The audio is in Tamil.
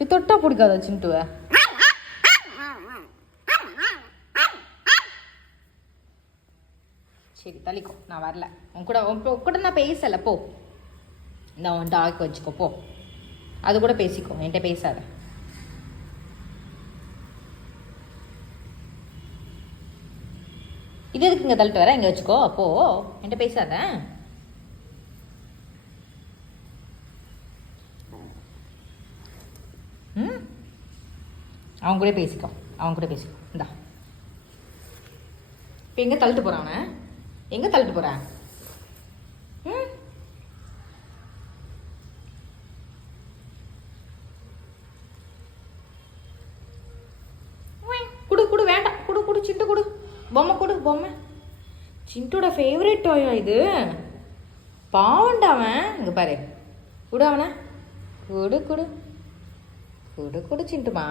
இது தொட்டா பிடிக்காத சிண்டுவ. சரி தள்ளிக்கோ, நான் வரல உன் கூட நான் பேசலை. போ, நான் உன் டாக் வச்சுக்கோ போ. அது கூட பேசிக்கோ, என்கிட்ட பேசாத. இது எதுக்கு இங்கே தள்ளிட்டு வர? இங்கே வச்சுக்கோ. அப்போ என்கிட்ட பேசாத. அவன் கூட பேசிக்கோ, இந்தா. இப்போ எங்கே தள்ளிட்டு போகிறான் அவன்? எங்கே தள்ளிட்டு போகிறான்? குடு வேண்டாம், குடு சிண்டு குடு. பொம்மை. சிண்டோட ஃபேவரட் டாயா இது? பாவண்டா அவன். இங்கே பாரு, குடு அவனை. குடு சிண்டுமா.